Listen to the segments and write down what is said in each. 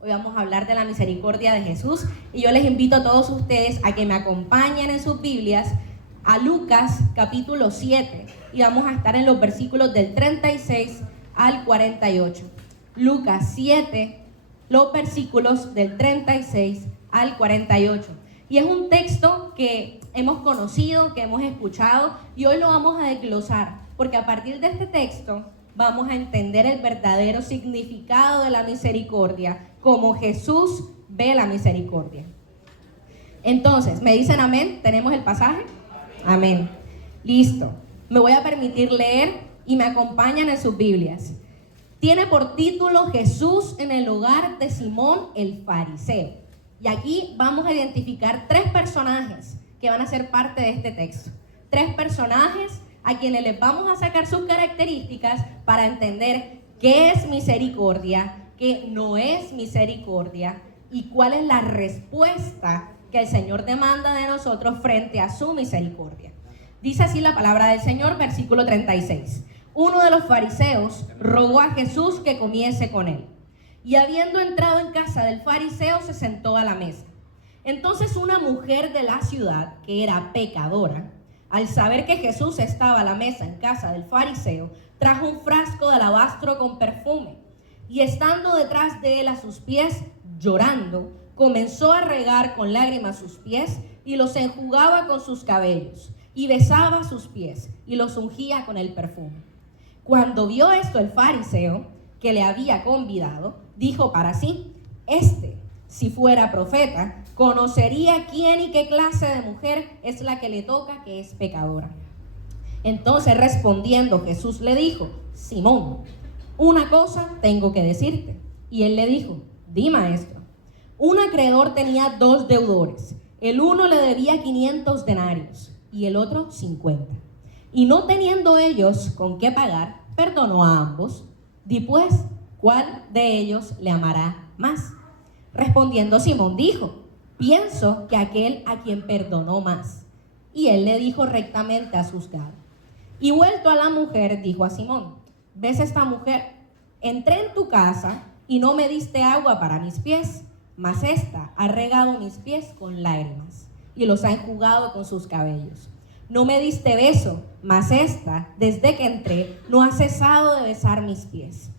Hoy vamos a hablar de la misericordia de Jesús y yo les invito a todos ustedes a que me acompañen en sus Biblias a Lucas capítulo 7 y vamos a estar en los versículos del 36 al 48. Lucas 7, los versículos del 36 al 48. Y es un texto que hemos conocido, que hemos escuchado y hoy lo vamos a desglosar porque a partir de este texto vamos a entender el verdadero significado de la misericordia, como Jesús ve la misericordia. Entonces, ¿me dicen amén? ¿Tenemos el pasaje? Amén. Listo. Me voy a permitir leer y me acompañan en sus Biblias. Tiene por título Jesús en el hogar de Simón el fariseo. Y aquí vamos a identificar tres personajes que van a ser parte de este texto. Tres personajes a quienes les vamos a sacar sus características para entender qué es misericordia, qué no es misericordia y cuál es la respuesta que el Señor demanda de nosotros frente a su misericordia. Dice así la palabra del Señor, versículo 36. Uno de los fariseos rogó a Jesús que comiese con él. Y habiendo entrado en casa del fariseo, se sentó a la mesa. Entonces una mujer de la ciudad, que era pecadora, al saber que Jesús estaba a la mesa en casa del fariseo, trajo un frasco de alabastro con perfume, y estando detrás de él a sus pies, llorando, comenzó a regar con lágrimas sus pies, y los enjugaba con sus cabellos, y besaba sus pies, y los ungía con el perfume. Cuando vio esto el fariseo, que le había convidado, dijo para sí: si fuera profeta, conocería quién y qué clase de mujer es la que le toca, que es pecadora. Entonces respondiendo Jesús le dijo: Simón, una cosa tengo que decirte. Y él le dijo: di, maestro. Un acreedor tenía dos deudores. El uno le debía 500 denarios y el otro 50. Y no teniendo ellos con qué pagar, perdonó a ambos. Di pues, ¿cuál de ellos le amará más? Respondiendo Simón dijo: pienso que aquel a quien perdonó más. Y él le dijo rectamente a juzgado. Y vuelto a la mujer, dijo a Simón: ¿ves esta mujer? Entré en tu casa y no me diste agua para mis pies, mas esta ha regado mis pies con lágrimas y los ha enjugado con sus cabellos. No me diste beso, mas esta, desde que entré, no ha cesado de besar mis pies.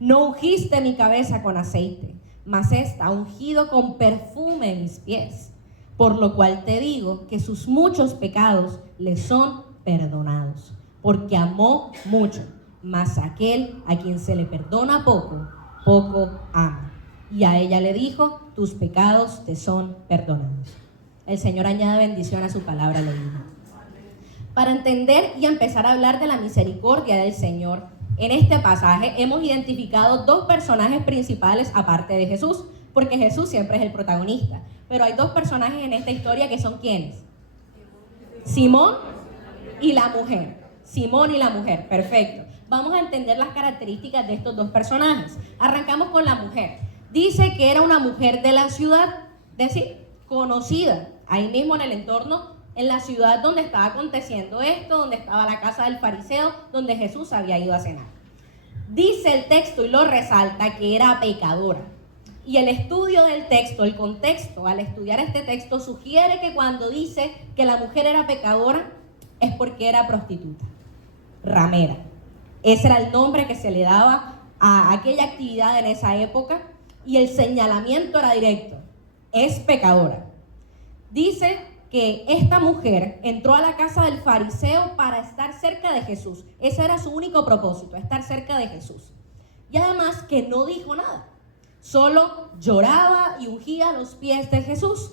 No ungiste mi cabeza con aceite, mas esta ha ungido con perfume mis pies. Por lo cual te digo que sus muchos pecados le son perdonados, porque amó mucho, mas aquel a quien se le perdona poco, poco ama. Y a ella le dijo: tus pecados te son perdonados. El Señor añade bendición a su palabra leída. Para entender y empezar a hablar de la misericordia del Señor, en este pasaje hemos identificado dos personajes principales aparte de Jesús, porque Jesús siempre es el protagonista. Pero hay dos personajes en esta historia que son ¿quiénes? Simón y la mujer. Simón y la mujer, perfecto. Vamos a entender las características de estos dos personajes. Arrancamos con la mujer. Dice que era una mujer de la ciudad, es decir, conocida, ahí mismo en el entorno, en la ciudad donde estaba aconteciendo esto, donde estaba la casa del fariseo, donde Jesús había ido a cenar. Dice el texto y lo resalta que era pecadora. Y el estudio del texto, el contexto, al estudiar este texto, sugiere que cuando dice que la mujer era pecadora, es porque era prostituta, ramera. Ese era el nombre que se le daba a aquella actividad en esa época, y el señalamiento era directo: es pecadora. Dice que esta mujer entró a la casa del fariseo para estar cerca de Jesús. Ese era su único propósito, estar cerca de Jesús. Y además que no dijo nada, solo lloraba y ungía los pies de Jesús.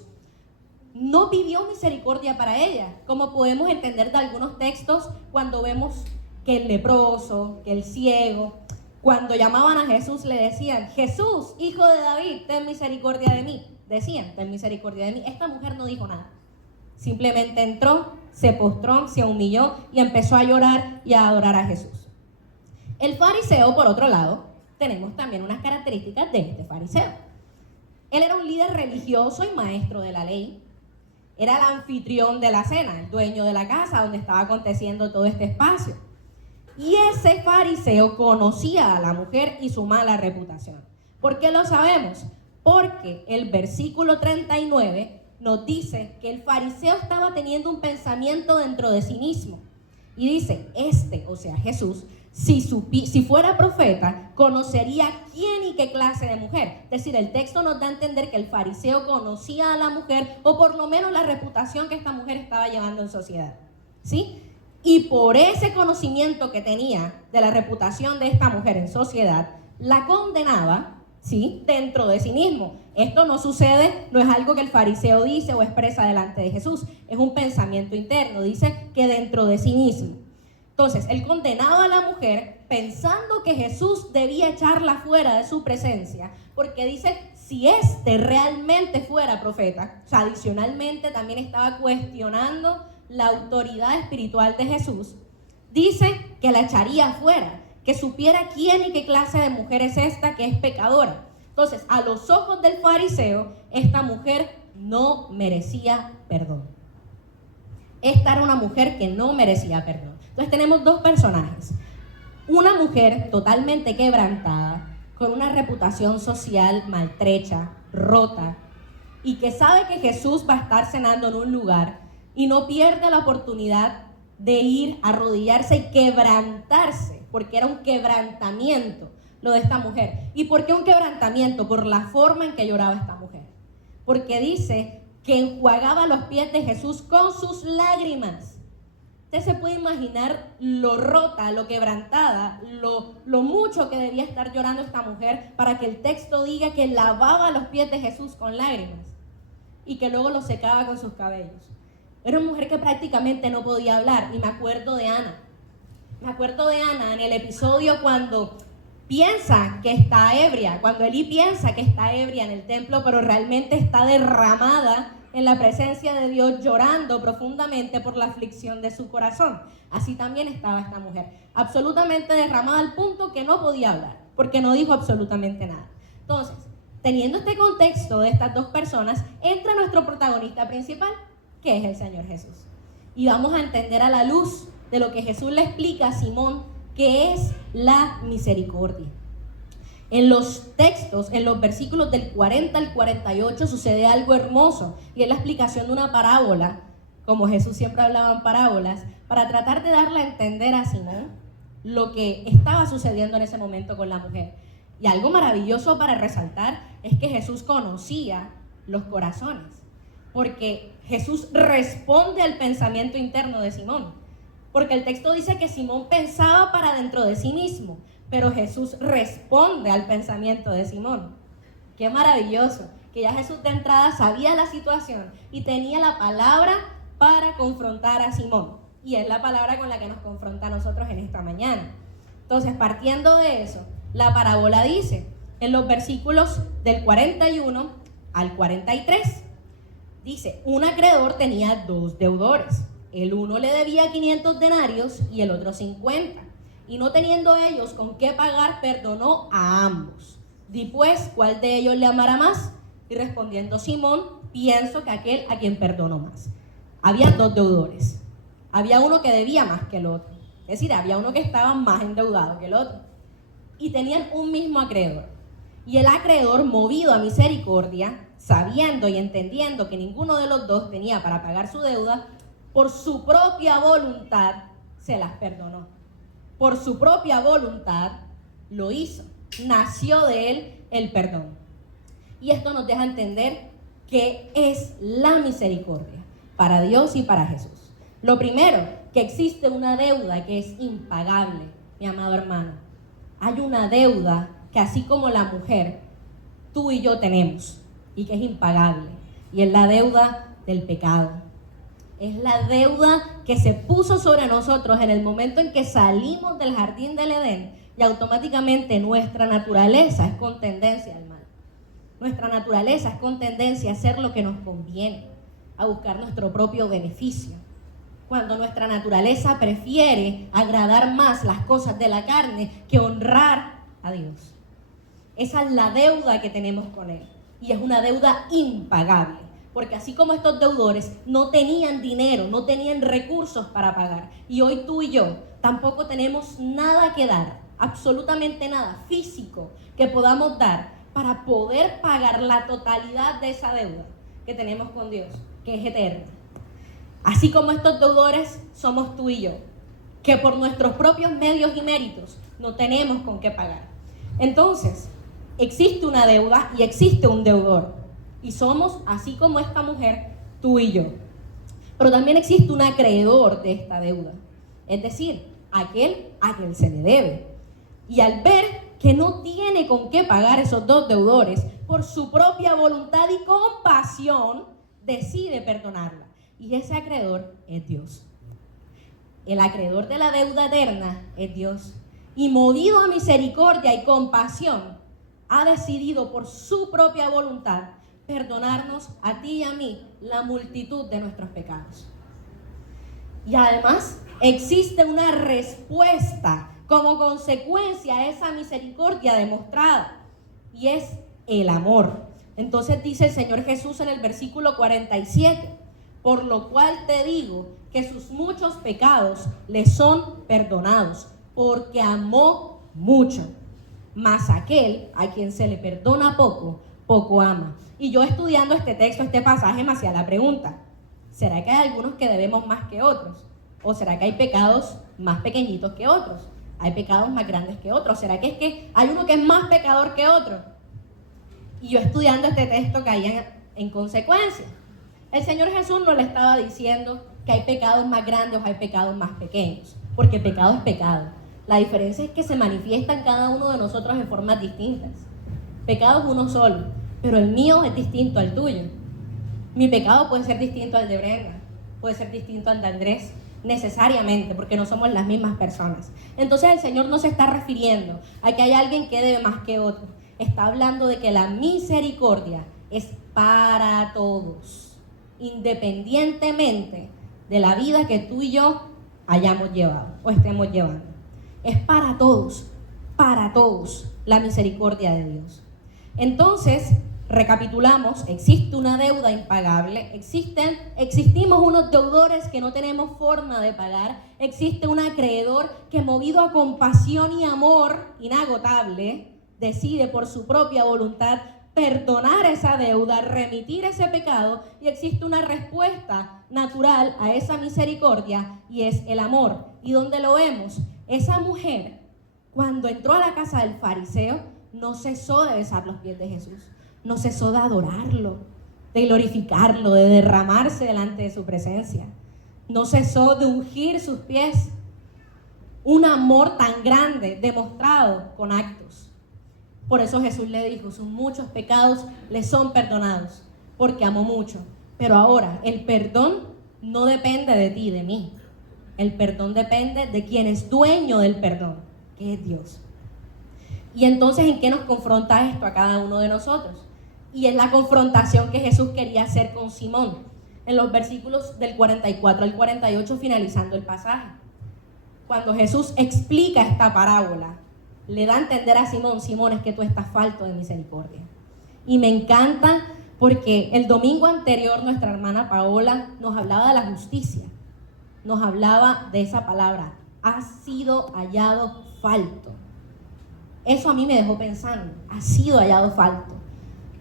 No pidió misericordia para ella, como podemos entender de algunos textos cuando vemos que el leproso, que el ciego, cuando llamaban a Jesús le decían: Jesús, hijo de David, ten misericordia de mí. Decían: ten misericordia de mí. Esta mujer no dijo nada. Simplemente entró, se postró, se humilló y empezó a llorar y a adorar a Jesús. El fariseo, por otro lado, tenemos también unas características de este fariseo. Él era un líder religioso y maestro de la ley. Era el anfitrión de la cena, el dueño de la casa donde estaba aconteciendo todo este espacio. Y ese fariseo conocía a la mujer y su mala reputación. ¿Por qué lo sabemos? Porque el versículo 39 nos dice que el fariseo estaba teniendo un pensamiento dentro de sí mismo. Y dice, o sea Jesús, si fuera profeta, conocería quién y qué clase de mujer. Es decir, el texto nos da a entender que el fariseo conocía a la mujer, o por lo menos la reputación que esta mujer estaba llevando en sociedad, ¿sí? Y por ese conocimiento que tenía de la reputación de esta mujer en sociedad, la condenaba, ¿sí?, dentro de sí mismo. Esto no sucede, no es algo que el fariseo dice o expresa delante de Jesús, es un pensamiento interno, dice que dentro de sí mismo. Entonces, él condenaba a la mujer pensando que Jesús debía echarla fuera de su presencia, porque dice, si realmente fuera profeta, o sea, adicionalmente también estaba cuestionando la autoridad espiritual de Jesús, dice que la echaría fuera, que supiera quién y qué clase de mujer es esta que es pecadora. Entonces, a los ojos del fariseo, esta mujer no merecía perdón. Esta era una mujer que no merecía perdón. Entonces tenemos dos personajes. Una mujer totalmente quebrantada, con una reputación social maltrecha, rota, y que sabe que Jesús va a estar cenando en un lugar y no pierde la oportunidad de ir a arrodillarse y quebrantarse, porque era un quebrantamiento lo de esta mujer. ¿Y por qué un quebrantamiento? Por la forma en que lloraba esta mujer. Porque dice que enjuagaba los pies de Jesús con sus lágrimas. Usted se puede imaginar lo rota, lo quebrantada, lo mucho que debía estar llorando esta mujer para que el texto diga que lavaba los pies de Jesús con lágrimas y que luego los secaba con sus cabellos. Era una mujer que prácticamente no podía hablar. Y me acuerdo de Ana. Me acuerdo de Ana en el episodio cuando piensa que está ebria, cuando Elí piensa que está ebria en el templo, pero realmente está derramada en la presencia de Dios, llorando profundamente por la aflicción de su corazón. Así también estaba esta mujer, absolutamente derramada al punto que no podía hablar, porque no dijo absolutamente nada. Entonces, teniendo este contexto de estas dos personas, entra nuestro protagonista principal, que es el Señor Jesús. Y vamos a entender a la luz de lo que Jesús le explica a Simón, que es la misericordia. En los textos, en los versículos del 40 al 48, sucede algo hermoso, y es la explicación de una parábola, como Jesús siempre hablaba en parábolas, para tratar de darle a entender a Simón lo que estaba sucediendo en ese momento con la mujer. Y algo maravilloso para resaltar es que Jesús conocía los corazones, porque Jesús responde al pensamiento interno de Simón. Porque el texto dice que Simón pensaba para dentro de sí mismo, pero Jesús responde al pensamiento de Simón. Qué maravilloso, que ya Jesús de entrada sabía la situación y tenía la palabra para confrontar a Simón. Y es la palabra con la que nos confronta a nosotros en esta mañana. Entonces, partiendo de eso, la parábola dice, en los versículos del 41 al 43, dice, un acreedor tenía dos deudores. El uno le debía 500 denarios y el otro 50. Y no teniendo ellos con qué pagar, perdonó a ambos. Di pues, ¿cuál de ellos le amará más? Y respondiendo Simón, pienso que aquel a quien perdonó más. Había dos deudores. Había uno que debía más que el otro. Es decir, había uno que estaba más endeudado que el otro. Y tenían un mismo acreedor. Y el acreedor, movido a misericordia, sabiendo y entendiendo que ninguno de los dos tenía para pagar su deuda, por su propia voluntad se las perdonó. Por su propia voluntad lo hizo. Nació de él el perdón. Y esto nos deja entender qué es la misericordia para Dios y para Jesús. Lo primero, que existe una deuda que es impagable, mi amado hermano. Hay una deuda que así como la mujer, tú y yo tenemos y que es impagable. Y es la deuda del pecado. Es la deuda que se puso sobre nosotros en el momento en que salimos del jardín del Edén y automáticamente nuestra naturaleza es con tendencia al mal. Nuestra naturaleza es con tendencia a hacer lo que nos conviene, a buscar nuestro propio beneficio. Cuando nuestra naturaleza prefiere agradar más las cosas de la carne que honrar a Dios. Esa es la deuda que tenemos con Él y es una deuda impagable. Porque así como estos deudores no tenían dinero, no tenían recursos para pagar, y hoy tú y yo tampoco tenemos nada que dar, absolutamente nada físico que podamos dar, para poder pagar la totalidad de esa deuda que tenemos con Dios, que es eterna. Así como estos deudores somos tú y yo, que por nuestros propios medios y méritos no tenemos con qué pagar. Entonces, existe una deuda y existe un deudor. Y somos, así como esta mujer, tú y yo. Pero también existe un acreedor de esta deuda. Es decir, aquel a quien se le debe. Y al ver que no tiene con qué pagar esos dos deudores, por su propia voluntad y compasión, decide perdonarla. Y ese acreedor es Dios. El acreedor de la deuda eterna es Dios. Y movido a misericordia y compasión, ha decidido por su propia voluntad perdonarnos a ti y a mí la multitud de nuestros pecados. Y además existe una respuesta como consecuencia a esa misericordia demostrada, y es el amor. Entonces dice el Señor Jesús en el versículo 47, por lo cual te digo que sus muchos pecados le son perdonados, porque amó mucho. Mas aquel a quien se le perdona poco, poco ama. Y yo estudiando este texto, este pasaje, me hacía la pregunta, ¿será que hay algunos que debemos más que otros? ¿O será que hay pecados más pequeñitos que otros? ¿Hay pecados más grandes que otros? ¿Será que es que hay uno que es más pecador que otro? Y yo estudiando este texto caía en consecuencia. El Señor Jesús no le estaba diciendo que hay pecados más grandes o hay pecados más pequeños, porque pecado es pecado. La diferencia es que se manifiesta en cada uno de nosotros en formas distintas. Pecado es uno solo, pero el mío es distinto al tuyo. Mi pecado puede ser distinto al de Brenda, puede ser distinto al de Andrés, necesariamente, porque no somos las mismas personas. Entonces el Señor no se está refiriendo a que hay alguien que debe más que otro. Está hablando de que la misericordia es para todos, independientemente de la vida que tú y yo hayamos llevado o estemos llevando. Es para todos la misericordia de Dios. Entonces, recapitulamos, existe una deuda impagable, existimos unos deudores que no tenemos forma de pagar, existe un acreedor que movido a compasión y amor inagotable, decide por su propia voluntad perdonar esa deuda, remitir ese pecado, y existe una respuesta natural a esa misericordia y es el amor. ¿Y dónde lo vemos? Esa mujer, cuando entró a la casa del fariseo, no cesó de besar los pies de Jesús, no cesó de adorarlo, de glorificarlo, de derramarse delante de su presencia, no cesó de ungir sus pies. Un amor tan grande demostrado con actos. Por eso Jesús le dijo, sus muchos pecados le son perdonados, porque amó mucho. Pero ahora, el perdón no depende de ti, de mí. El perdón depende de quien es dueño del perdón, que es Dios. Y entonces, ¿en qué nos confronta esto a cada uno de nosotros? Y es la confrontación que Jesús quería hacer con Simón, en los versículos del 44 al 48, finalizando el pasaje. Cuando Jesús explica esta parábola, le da a entender a Simón, Simón, es que tú estás falto de misericordia. Y me encanta porque el domingo anterior nuestra hermana Paola nos hablaba de la justicia, nos hablaba de esa palabra, has sido hallado falto. Eso a mí me dejó pensando, ha sido hallado falto.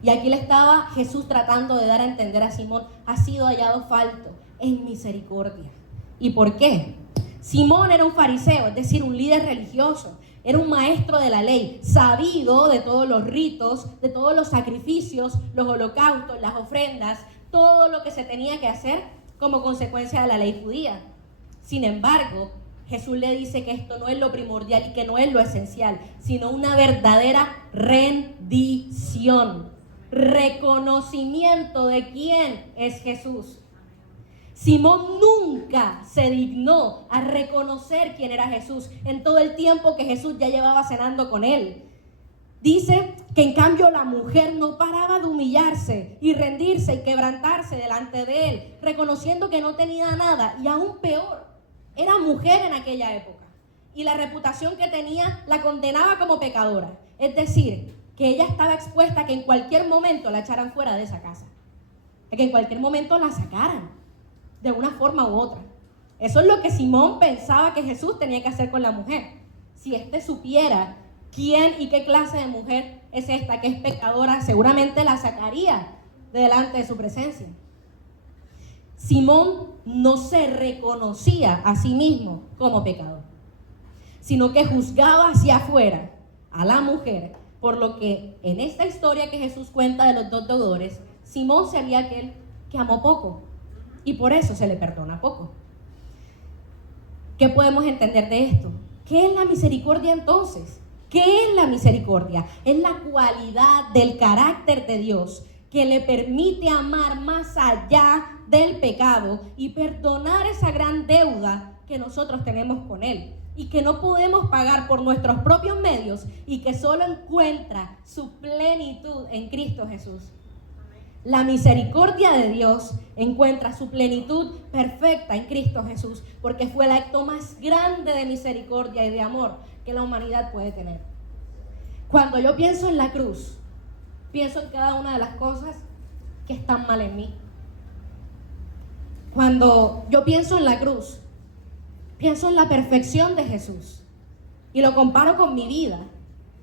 Y aquí le estaba Jesús tratando de dar a entender a Simón, ha sido hallado falto en misericordia. ¿Y por qué? Simón era un fariseo, es decir, un líder religioso. Era un maestro de la ley, sabido de todos los ritos, de todos los sacrificios, los holocaustos, las ofrendas, todo lo que se tenía que hacer como consecuencia de la ley judía. Sin embargo, Jesús le dice que esto no es lo primordial y que no es lo esencial, sino una verdadera rendición, reconocimiento de quién es Jesús. Simón nunca se dignó a reconocer quién era Jesús en todo el tiempo que Jesús ya llevaba cenando con él. Dice que en cambio la mujer no paraba de humillarse y rendirse y quebrantarse delante de él, reconociendo que no tenía nada, y aún peor, era mujer en aquella época y la reputación que tenía la condenaba como pecadora. Es decir, que ella estaba expuesta a que en cualquier momento la echaran fuera de esa casa, a que en cualquier momento la sacaran de una forma u otra. Eso es lo que Simón pensaba que Jesús tenía que hacer con la mujer. Si éste supiera quién y qué clase de mujer es esta, que es pecadora, seguramente la sacaría de delante de su presencia. Simón no se reconocía a sí mismo como pecador, sino que juzgaba hacia afuera a la mujer, por lo que en esta historia que Jesús cuenta de los dos deudores, Simón sería aquel que amó poco y por eso se le perdona poco. ¿Qué podemos entender de esto? ¿Qué es la misericordia entonces? ¿Qué es la misericordia? Es la cualidad del carácter de Dios que le permite amar más allá del pecado y perdonar esa gran deuda que nosotros tenemos con Él y que no podemos pagar por nuestros propios medios y que solo encuentra su plenitud en Cristo Jesús. La misericordia de Dios encuentra su plenitud perfecta en Cristo Jesús, porque fue el acto más grande de misericordia y de amor que la humanidad puede tener. Cuando yo pienso en la cruz, pienso en cada una de las cosas que están mal en mí. Cuando yo pienso en la cruz, pienso en la perfección de Jesús y lo comparo con mi vida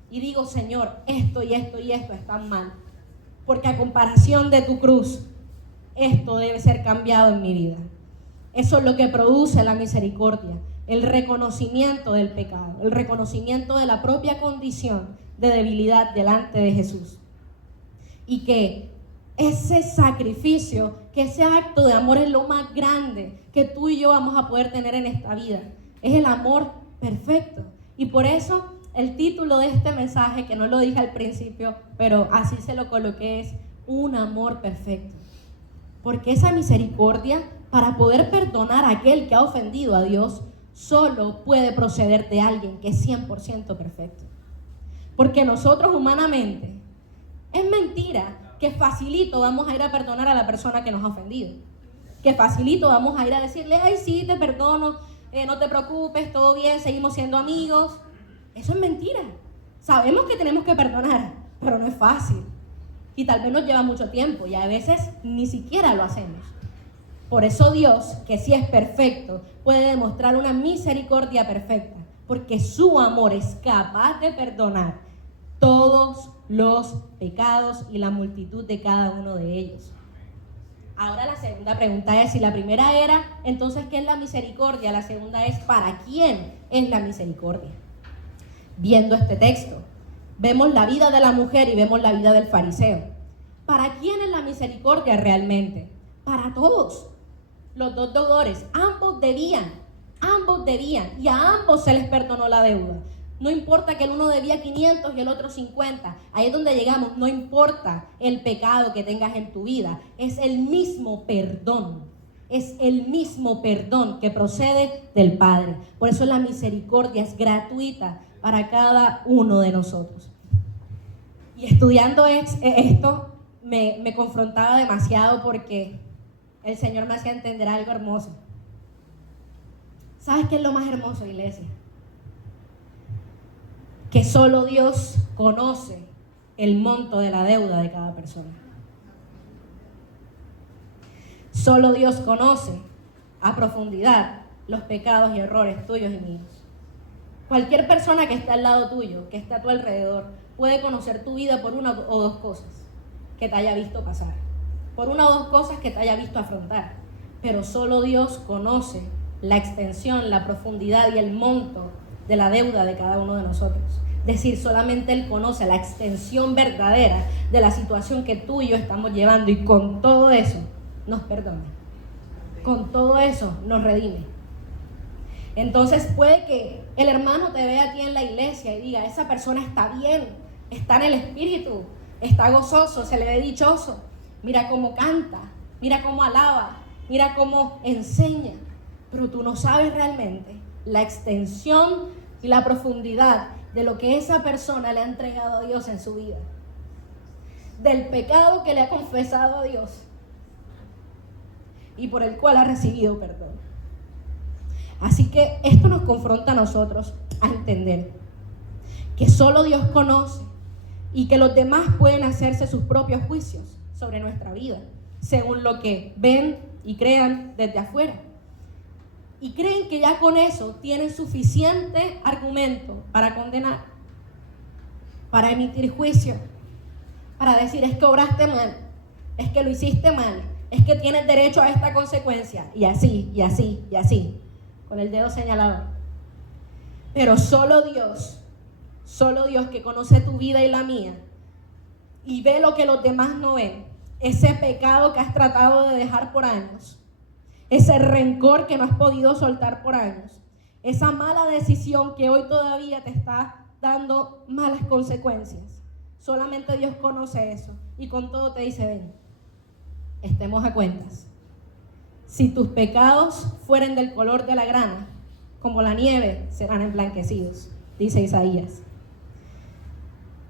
y digo, Señor, esto y esto y esto están mal. Porque a comparación de tu cruz, esto debe ser cambiado en mi vida. Eso es lo que produce la misericordia, el reconocimiento del pecado, el reconocimiento de la propia condición de debilidad delante de Jesús. Y que ese sacrificio, que ese acto de amor es lo más grande que tú y yo vamos a poder tener en esta vida. Es el amor perfecto. Y por eso el título de este mensaje, que no lo dije al principio, pero así se lo coloqué, es un amor perfecto. Porque esa misericordia, para poder perdonar a aquel que ha ofendido a Dios, solo puede proceder de alguien que es 100% perfecto. Porque nosotros humanamente, es mentira que facilito vamos a ir a perdonar a la persona que nos ha ofendido. Que facilito vamos a ir a decirle, ay sí, te perdono, no te preocupes, todo bien, seguimos siendo amigos. Eso es mentira. Sabemos que tenemos que perdonar, pero no es fácil. Y tal vez nos lleva mucho tiempo y a veces ni siquiera lo hacemos. Por eso Dios, que sí es perfecto, puede demostrar una misericordia perfecta, porque su amor es capaz de perdonar todos los pecados y la multitud de cada uno de ellos. Ahora la segunda pregunta es, si la primera era, entonces, ¿qué es la misericordia? La segunda es, ¿para quién es la misericordia? Viendo este texto, vemos la vida de la mujer y vemos la vida del fariseo. ¿Para quién es la misericordia realmente? Para todos. Los dos deudores, ambos debían, y a ambos se les perdonó la deuda. No importa que el uno debía 500 y el otro 50, ahí es donde llegamos. No importa el pecado que tengas en tu vida, es el mismo perdón. Es el mismo perdón que procede del Padre. Por eso la misericordia es gratuita para cada uno de nosotros. Y estudiando esto me confrontaba demasiado, porque el Señor me hacía entender algo hermoso. ¿Sabes qué es lo más hermoso, iglesia? Que solo Dios conoce el monto de la deuda de cada persona. Solo Dios conoce a profundidad los pecados y errores tuyos y míos. Cualquier persona que está al lado tuyo, que está a tu alrededor, puede conocer tu vida por una o dos cosas que te haya visto pasar, por una o dos cosas que te haya visto afrontar, pero solo Dios conoce la extensión, la profundidad y el monto de la deuda de cada uno de nosotros. Es decir, solamente Él conoce la extensión verdadera de la situación que tú y yo estamos llevando, y con todo eso nos perdona, con todo eso nos redime. Entonces puede que el hermano te vea a ti en la iglesia y diga, esa persona está bien, está en el espíritu, está gozoso, se le ve dichoso, mira cómo canta, mira cómo alaba, mira cómo enseña, pero tú no sabes realmente la extensión y la profundidad de lo que esa persona le ha entregado a Dios en su vida, del pecado que le ha confesado a Dios y por el cual ha recibido perdón. Así que esto nos confronta a nosotros a entender que solo Dios conoce y que los demás pueden hacerse sus propios juicios sobre nuestra vida, según lo que ven y crean desde afuera. Y creen que ya con eso tienen suficiente argumento para condenar, para emitir juicio, para decir, es que obraste mal, es que lo hiciste mal, es que tienes derecho a esta consecuencia, y así, y así, y así, con el dedo señalado. Pero solo Dios que conoce tu vida y la mía, y ve lo que los demás no ven, ese pecado que has tratado de dejar por años, ese rencor que no has podido soltar por años, esa mala decisión que hoy todavía te está dando malas consecuencias. Solamente Dios conoce eso, y con todo te dice, ven, estemos a cuentas. Si tus pecados fueren del color de la grana, como la nieve, serán emblanquecidos, dice Isaías.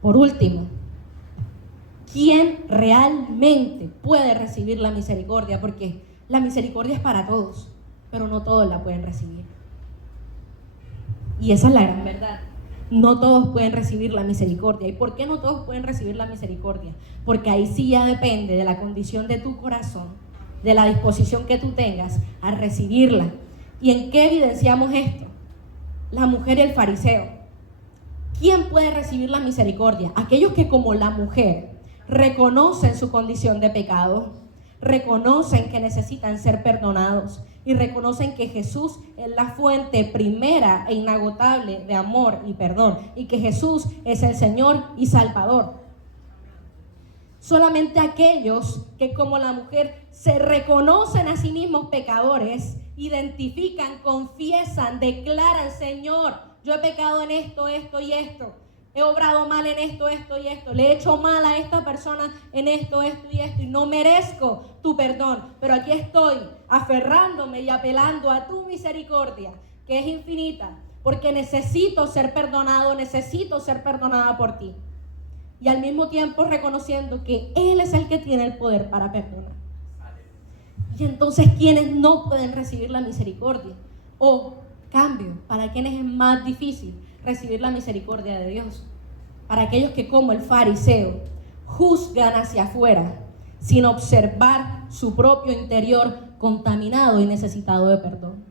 Por último, ¿quién realmente puede recibir la misericordia? Porque la misericordia es para todos, pero no todos la pueden recibir. Y esa es la gran verdad. No todos pueden recibir la misericordia. ¿Y por qué no todos pueden recibir la misericordia? Porque ahí sí ya depende de la condición de tu corazón, de la disposición que tú tengas a recibirla. ¿Y en qué evidenciamos esto? La mujer y el fariseo. ¿Quién puede recibir la misericordia? Aquellos que, como la mujer, reconocen su condición de pecado, reconocen que necesitan ser perdonados y reconocen que Jesús es la fuente primera e inagotable de amor y perdón, y que Jesús es el Señor y Salvador. Solamente aquellos que, como la mujer, se reconocen a sí mismos pecadores, identifican, confiesan, declaran, Señor, yo he pecado en esto, esto y esto. He obrado mal en esto, esto y esto. Le he hecho mal a esta persona en esto, esto y esto. Y no merezco tu perdón. Pero aquí estoy aferrándome y apelando a tu misericordia, que es infinita. Porque necesito ser perdonado, necesito ser perdonada por ti. Y al mismo tiempo reconociendo que Él es el que tiene el poder para perdonar. Y entonces, ¿quiénes no pueden recibir la misericordia? O, cambio, ¿para quiénes es más difícil recibir la misericordia de Dios? Para aquellos que, como el fariseo, juzgan hacia afuera sin observar su propio interior contaminado y necesitado de perdón.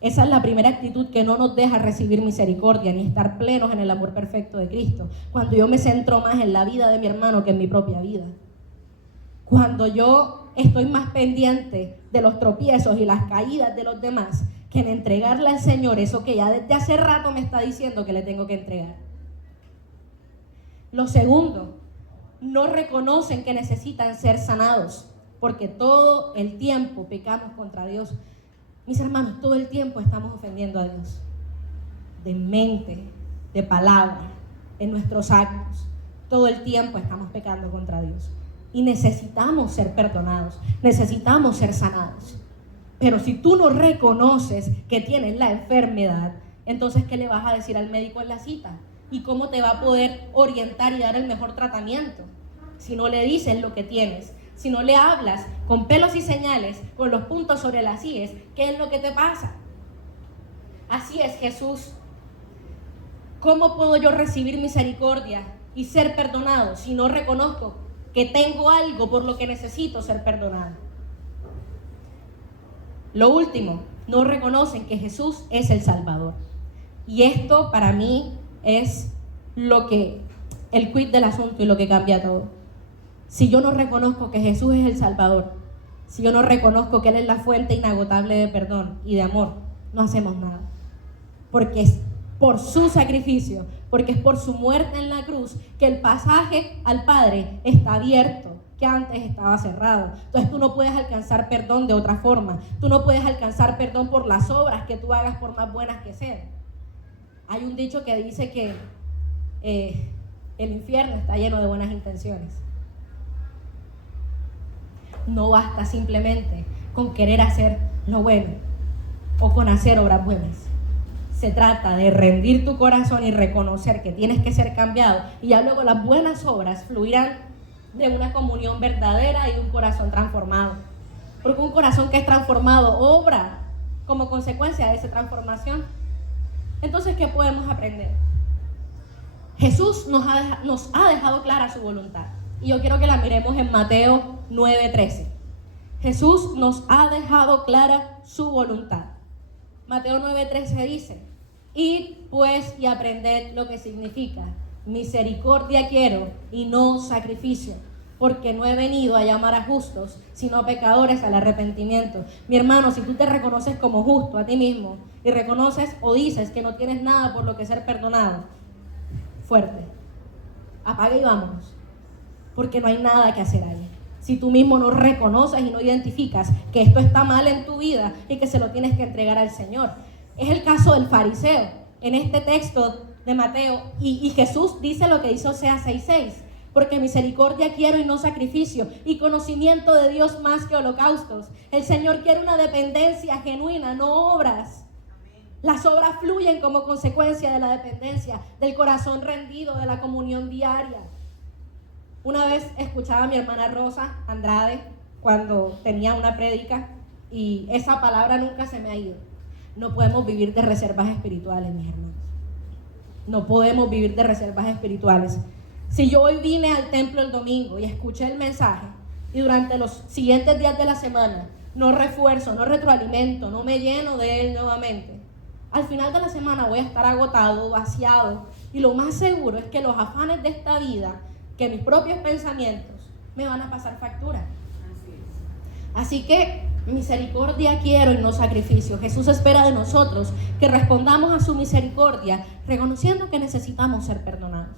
Esa es la primera actitud que no nos deja recibir misericordia ni estar plenos en el amor perfecto de Cristo. Cuando yo me centro más en la vida de mi hermano que en mi propia vida. Cuando yo estoy más pendiente de los tropiezos y las caídas de los demás que en entregarle al Señor eso que ya desde hace rato me está diciendo que le tengo que entregar. Lo segundo, no reconocen que necesitan ser sanados, porque todo el tiempo pecamos contra Dios. Mis hermanos, todo el tiempo estamos ofendiendo a Dios, de mente, de palabra, en nuestros actos. Todo el tiempo estamos pecando contra Dios y necesitamos ser perdonados, necesitamos ser sanados. Pero si tú no reconoces que tienes la enfermedad, entonces ¿qué le vas a decir al médico en la cita? ¿Y cómo te va a poder orientar y dar el mejor tratamiento? Si no le dices lo que tienes, si no le hablas con pelos y señales, con los puntos sobre las íes, ¿qué es lo que te pasa? Así es, Jesús. ¿Cómo puedo yo recibir misericordia y ser perdonado si no reconozco que tengo algo por lo que necesito ser perdonado? Lo último, no reconocen que Jesús es el Salvador. Y esto para mí es el quid del asunto y lo que cambia todo. Si yo no reconozco que Jesús es el Salvador, si yo no reconozco que Él es la fuente inagotable de perdón y de amor, no hacemos nada. Porque es por su sacrificio, porque es por su muerte en la cruz que el pasaje al Padre está abierto, que antes estaba cerrado. Entonces tú no puedes alcanzar perdón de otra forma. Tú no puedes alcanzar perdón por las obras que tú hagas, por más buenas que sean. Hay un dicho que dice que el infierno está lleno de buenas intenciones. No basta simplemente con querer hacer lo bueno o con hacer obras buenas. Se trata de rendir tu corazón y reconocer que tienes que ser cambiado, y ya luego las buenas obras fluirán de una comunión verdadera y de un corazón transformado. Porque un corazón que es transformado obra como consecuencia de esa transformación. Entonces, ¿qué podemos aprender? Jesús nos ha dejado clara su voluntad. Y yo quiero que la miremos en Mateo 9:13. Jesús nos ha dejado clara su voluntad. Mateo 9:13 dice: id pues y aprended lo que significa: misericordia quiero y no sacrificio, porque no he venido a llamar a justos, sino a pecadores al arrepentimiento. Mi hermano, si tú te reconoces como justo a ti mismo y reconoces o dices que no tienes nada por lo que ser perdonado, fuerte, apaga y vámonos, porque no hay nada que hacer ahí. Si tú mismo no reconoces y no identificas que esto está mal en tu vida y que se lo tienes que entregar al Señor. Es el caso del fariseo en este texto de Mateo, y Jesús dice lo que dice Oseas 6:6, porque misericordia quiero y no sacrificio, y conocimiento de Dios más que holocaustos. El Señor quiere una dependencia genuina, no obras. Las obras fluyen como consecuencia de la dependencia, del corazón rendido, de la comunión diaria. Una vez escuchaba a mi hermana Rosa Andrade cuando tenía una prédica, y esa palabra nunca se me ha ido. No podemos vivir de reservas espirituales, mis hermanos. No podemos vivir de reservas espirituales. Si yo hoy vine al templo el domingo y escuché el mensaje, y durante los siguientes días de la semana no refuerzo, no retroalimento, no me lleno de él nuevamente, al final de la semana voy a estar agotado, vaciado, y lo más seguro es que los afanes de esta vida, que mis propios pensamientos, me van a pasar factura. Así que misericordia quiero y no sacrificio. Jesús espera de nosotros que respondamos a su misericordia, reconociendo que necesitamos ser perdonados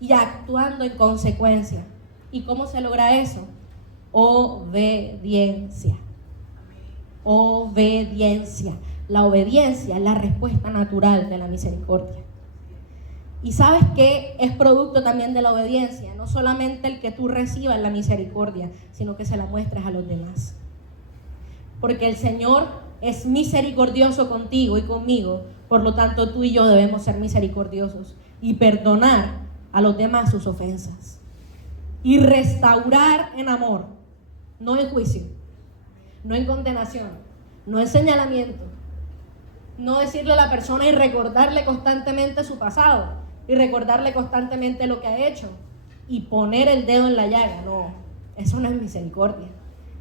y actuando en consecuencia. ¿Y cómo se logra eso? Obediencia. Obediencia. La obediencia es la respuesta natural de la misericordia. Y sabes que es producto también de la obediencia, no solamente el que tú recibas la misericordia, sino que se la muestres a los demás. Porque el Señor es misericordioso contigo y conmigo, por lo tanto tú y yo debemos ser misericordiosos y perdonar a los demás sus ofensas. Y restaurar en amor, no en juicio, no en condenación, no en señalamiento, no decirle a la persona y recordarle constantemente su pasado, y recordarle constantemente lo que ha hecho y poner el dedo en la llaga. No, eso no es misericordia.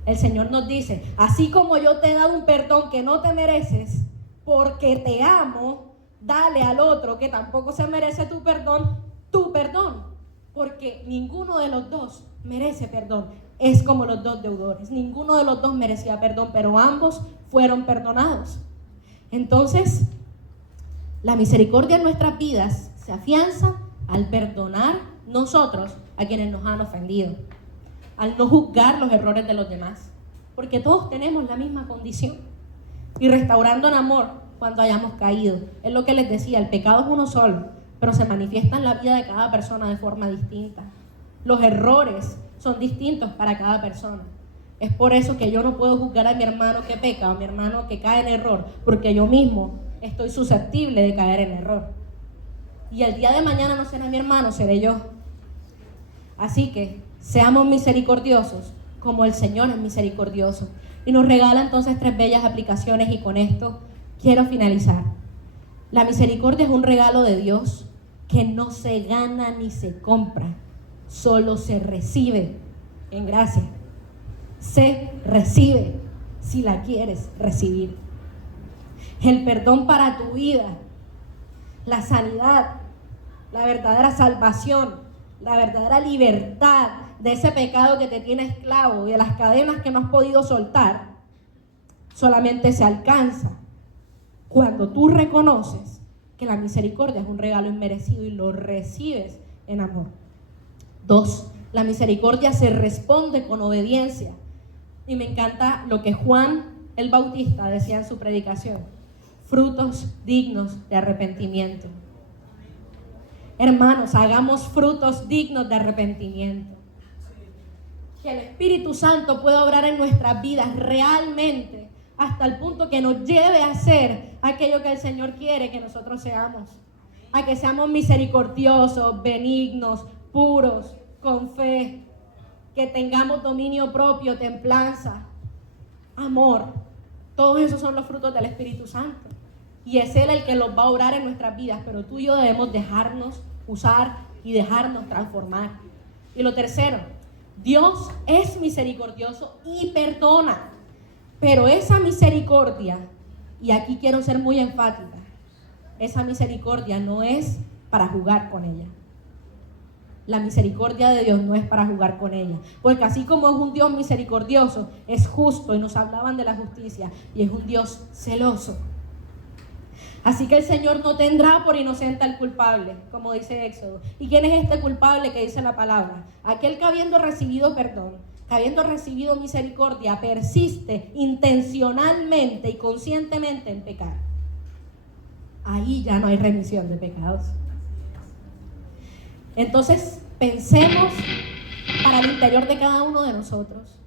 El Señor nos dice, así como yo te he dado un perdón que no te mereces, porque te amo, dale al otro que tampoco se merece tu perdón, porque ninguno de los dos merece perdón. Es como los dos deudores, ninguno de los dos merecía perdón, pero ambos fueron perdonados. Entonces, la misericordia en nuestras vidas se afianza al perdonar nosotros a quienes nos han ofendido, al no juzgar los errores de los demás, porque todos tenemos la misma condición, y restaurando en amor cuando hayamos caído. Es lo que les decía, el pecado es uno solo, pero se manifiesta en la vida de cada persona de forma distinta. Los errores son distintos para cada persona. Es por eso que yo no puedo juzgar a mi hermano que peca o a mi hermano que cae en error, porque yo mismo estoy susceptible de caer en error. Y el día de mañana no será mi hermano, seré yo. Así que seamos misericordiosos como el Señor es misericordioso. Y nos regala entonces 3 bellas aplicaciones, y con esto quiero finalizar. La misericordia es un regalo de Dios que no se gana ni se compra, solo se recibe en gracia. Se recibe si la quieres recibir. El perdón para tu vida, la sanidad, la verdadera salvación, la verdadera libertad de ese pecado que te tiene esclavo y de las cadenas que no has podido soltar, solamente se alcanza cuando tú reconoces que la misericordia es un regalo inmerecido y lo recibes en amor. 2, la misericordia se responde con obediencia. Y me encanta lo que Juan el Bautista decía en su predicación: frutos dignos de arrepentimiento. Hermanos, hagamos frutos dignos de arrepentimiento. Que el Espíritu Santo pueda obrar en nuestras vidas realmente, hasta el punto que nos lleve a ser aquello que el Señor quiere que nosotros seamos. A que seamos misericordiosos, benignos, puros, con fe, que tengamos dominio propio, templanza, amor. Todos esos son los frutos del Espíritu Santo. Y es Él el que los va a obrar en nuestras vidas, pero tú y yo debemos dejarnos usar y dejarnos transformar. Y lo tercero, Dios es misericordioso y perdona, pero esa misericordia, y aquí quiero ser muy enfática, esa misericordia no es para jugar con ella. la misericordia de Dios no es para jugar con ella, porque así como es un Dios misericordioso, es justo, y nos hablaban de la justicia, y es un Dios celoso. Así que el Señor no tendrá por inocente al culpable, como dice Éxodo. ¿Y quién es este culpable que dice la palabra? Aquel que habiendo recibido perdón, que habiendo recibido misericordia, persiste intencionalmente y conscientemente en pecar. Ahí ya no hay remisión de pecados. Entonces, pensemos para el interior de cada uno de nosotros.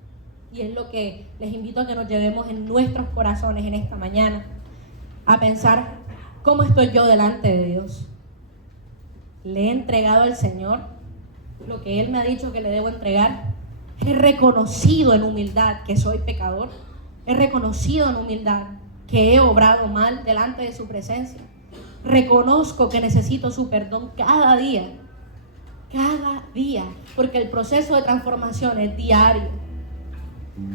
Y es lo que les invito a que nos llevemos en nuestros corazones en esta mañana. A pensar, ¿cómo estoy yo delante de Dios? ¿Le he entregado al Señor lo que Él me ha dicho que le debo entregar? ¿He reconocido en humildad que soy pecador? ¿He reconocido en humildad que he obrado mal delante de su presencia? Reconozco que necesito su perdón cada día, porque el proceso de transformación es diario.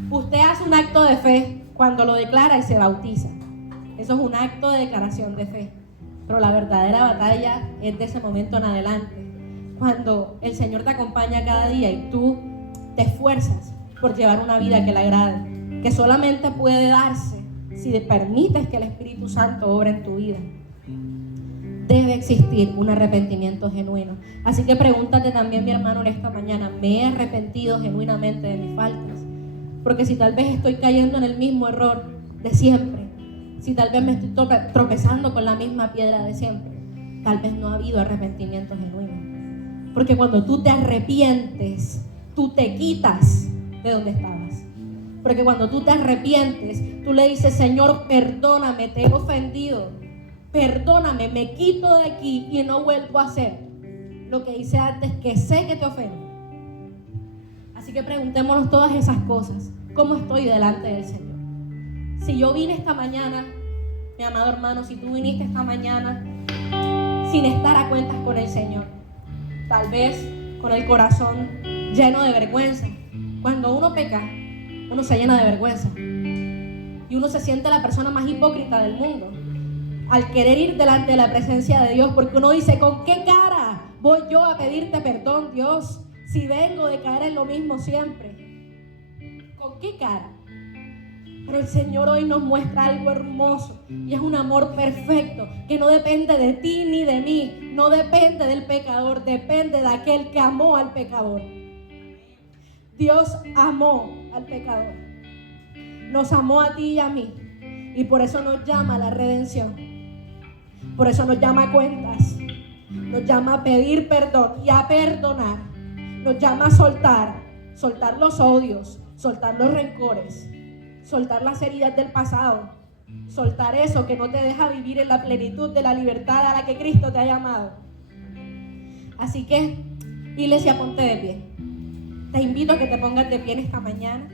Usted hace un acto de fe cuando lo declara y se bautiza. Eso es un acto de declaración de fe. Pero la verdadera batalla es de ese momento en adelante, cuando el Señor te acompaña cada día y tú te esfuerzas por llevar una vida que le agrade, que solamente puede darse si permites que el Espíritu Santo obre en tu vida. Debe existir un arrepentimiento genuino. Así que pregúntate también, mi hermano, en esta mañana, ¿me he arrepentido genuinamente de mis faltas? Porque si tal vez estoy cayendo en el mismo error de siempre, si tal vez me estoy tropezando con la misma piedra de siempre, tal vez no ha habido arrepentimiento genuino. Porque cuando tú te arrepientes, tú te quitas de donde estabas. Porque cuando tú te arrepientes, tú le dices, Señor, perdóname, te he ofendido. Perdóname, me quito de aquí y no vuelvo a hacer lo que hice antes, que sé que te ofendo. Así que preguntémonos todas esas cosas. ¿Cómo estoy delante del Señor? Si yo vine esta mañana, mi amado hermano, si tú viniste esta mañana sin estar a cuentas con el Señor, tal vez con el corazón lleno de vergüenza. Cuando uno peca, uno se llena de vergüenza y uno se siente la persona más hipócrita del mundo al querer ir delante de la presencia de Dios, porque uno dice, ¿con qué cara voy yo a pedirte perdón, Dios, si vengo de caer en lo mismo siempre? ¿Con qué cara? Pero el Señor hoy nos muestra algo hermoso, y es un amor perfecto que no depende de ti ni de mí, no depende del pecador, depende de aquel que amó al pecador. Dios amó al pecador, nos amó a ti y a mí, y por eso nos llama a la redención. Por eso nos llama a cuentas, nos llama a pedir perdón y a perdonar, nos llama a soltar los odios, soltar los rencores, soltar las heridas del pasado, soltar eso que no te deja vivir en la plenitud de la libertad a la que Cristo te ha llamado. Así que, iglesia, ponte de pie. Te invito a que te pongas de pie en esta mañana.